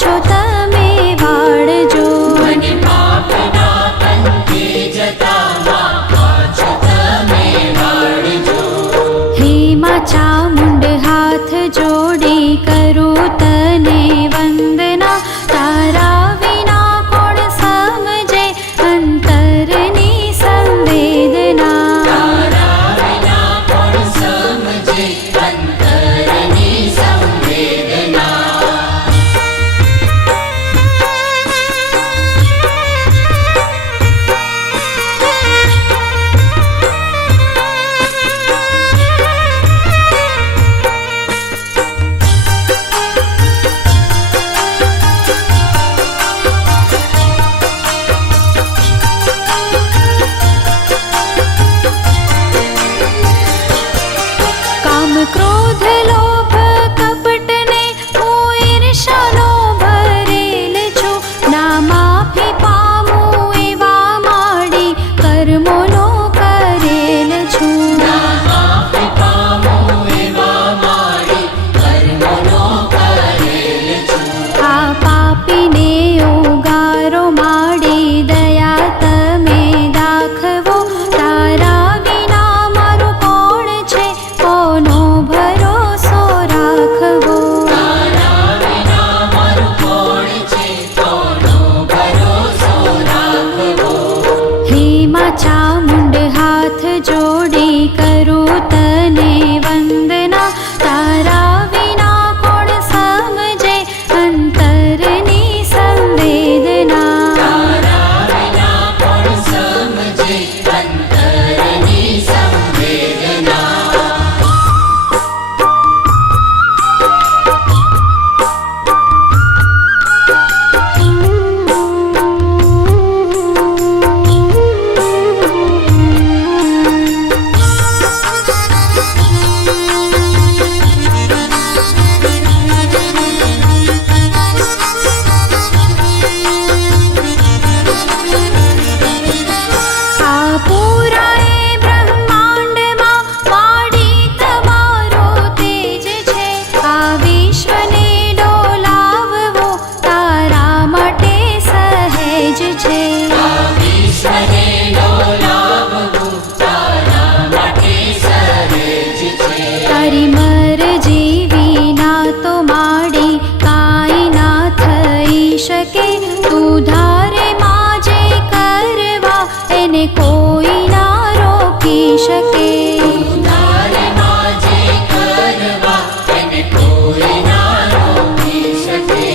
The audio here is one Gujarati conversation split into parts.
પાછો તમે વાળજો. મને પાપના પંથે જતા માં પાછો તમે વાળજો. હે માં ચામુંડ હાથ જોડી કરું તને વંદના. તારા વિના કોણ સમજે અંતરની સંવેદના. તારા વિના કોણ સમજે અંતરની સંવેદના. કામ ક્રોધ લોભ કપટને હું ઈર્ષાનો ભરેલ છું. ના માફી પામું એવા માડી કર્મોનો કરેલ છું. ના માફી પામું એવા માડી કર્મોનો કરેલ છું. આ પાપીને ઉગારો માડી દયા તમે દાખવો. તારા વિના મારું કોણ છે કોનો ભરોસો રાખવો. તારા વિના મારું કોણ છે કોનો ભરોસો રાખવો. હે માં ચામુંડ હાથ જોડી કરું તને વંદના. તારા વિના કોણ સમજે અંતરની સંવેદના. તારા વિના કોણ સમજે અંતરની સંવેદના. આ પૂરાએ બ્રહ્માંડમાં વાડી તમારો તેજ છે. આ વિશ્વને ડોલાવવો તારા માટે સહેજ છે. આ વિશ્વને ડોલાવવું તારા માટે સહેજ છે. તારી મરજી વિના તો માડી કાંઈ ના થઈ શકે. તું ધારે માં જે કરવા એને કોઈ ના રોકી શકે. તારે માં જે કરવા એને કોઈ ના રોકી શકે.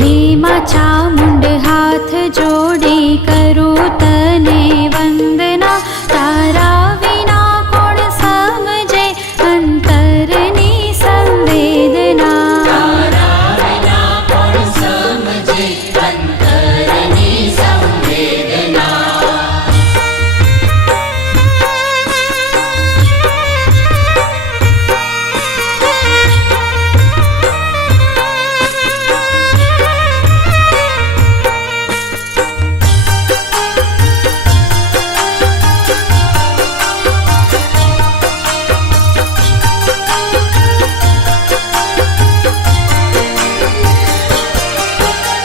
હે માં ચામુંડ હાથ જોડી કરું તને વંદના. તારા વિના કોણ સમજે અંતરની સંવેદના. તારા વિના કોણ સમજે અંતરની સંવેદના.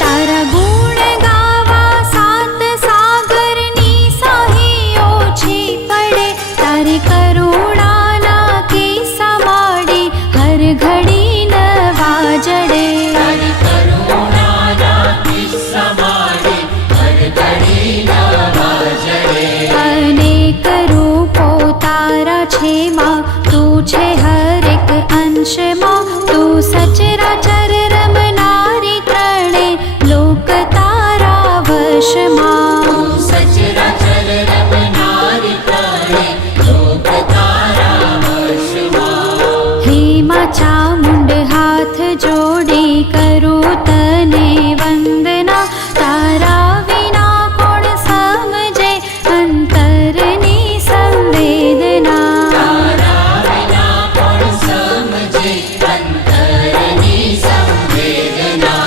તારા ગુણ ગાવા સાત સાગરની સાહી ઓછી પડે. તારી કરુણાના કિસ્સા માડી હર ઘડી નવા જડે. તારી કરુણાના કિસ્સા માડી હર ઘડી નવા જડે. અનેક રૂપો તારા છે માં. તું છે હર એક અંશમાં. તું સચરાચર રમનારી ત્રણે લોક તારા વશમાં. તું સચરાચર રમનારી ત્રણે લોક તારા વશમાં. હે માં ચામુંડ હાથ જોડી કરું તને વંદના. તારા વિના કોણ સમજે અંતરની સંવેદના. તારા વિના કોણ સમજે અંતરની સંવેદના.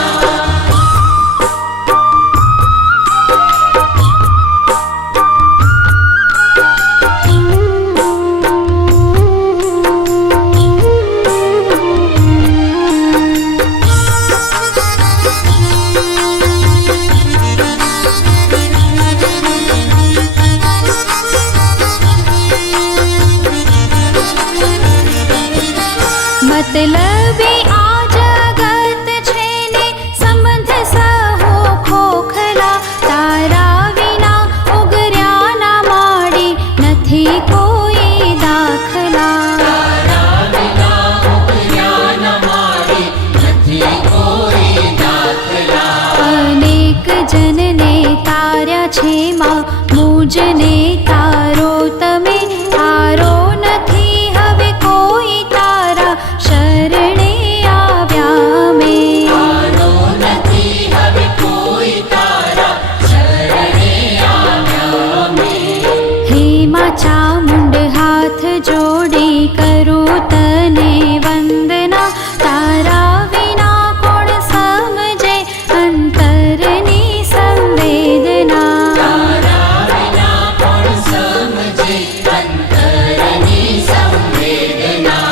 मतलबी आ जगत छे ने संबंध सहो खोखला तारा विना उगर्या ना माडी નથી કોઈ દાખલા તારા વિના ઉગર્યા ન માડી નથી કોઈ દાખલા અનેક જનને તાર્યા છે માં મુજને તારો તમે તારો નથી હવે કોઈ તારા શરણે આવ્યા મેં તારો નથી હવે કોઈ તારા શરણે આવ્યા મેં હે માં ચામુંડ હાથ જોડી કરું તને વંદના તારા વિના કોણ સમજે અંતરની સંવેદના તારા વિના કોણ સમજે અંતરની સંવેદના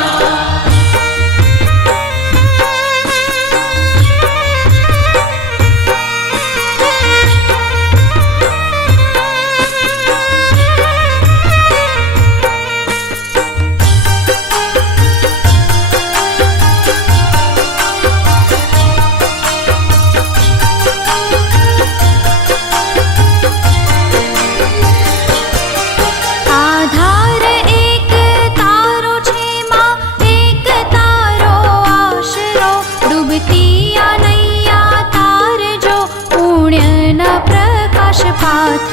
આધાર એક તારો છે માં એક તારો આશરો ડૂબતી આ નૈયા તારજો પુણ્યના પ્રકાશ પાથ